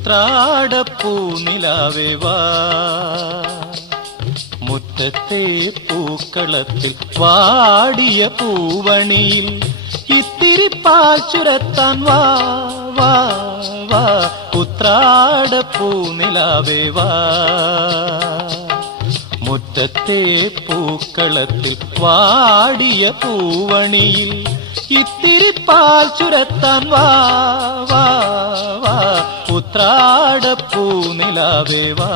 ഉത്രാടപ്പൂ നിലാവേ വാ, മുറ്റത്തെ പൂക്കളത്തിൽ വാടിയ പൂവണിയിൽ ഇത്തിരി പാൽ ചുരത്താൻ വാ വാ വാ, ഉത്രാടപ്പൂ നിലാവേ വാ. മുറ്റത്തെ പൂക്കളത്തിൽ വാടിയ പൂവണിയിൽ ഇത്തിരി പാൽ ചുരത്താൻ വാ വാ വാ, ഉത്രാടപ്പൂ നിലാവേ വാ.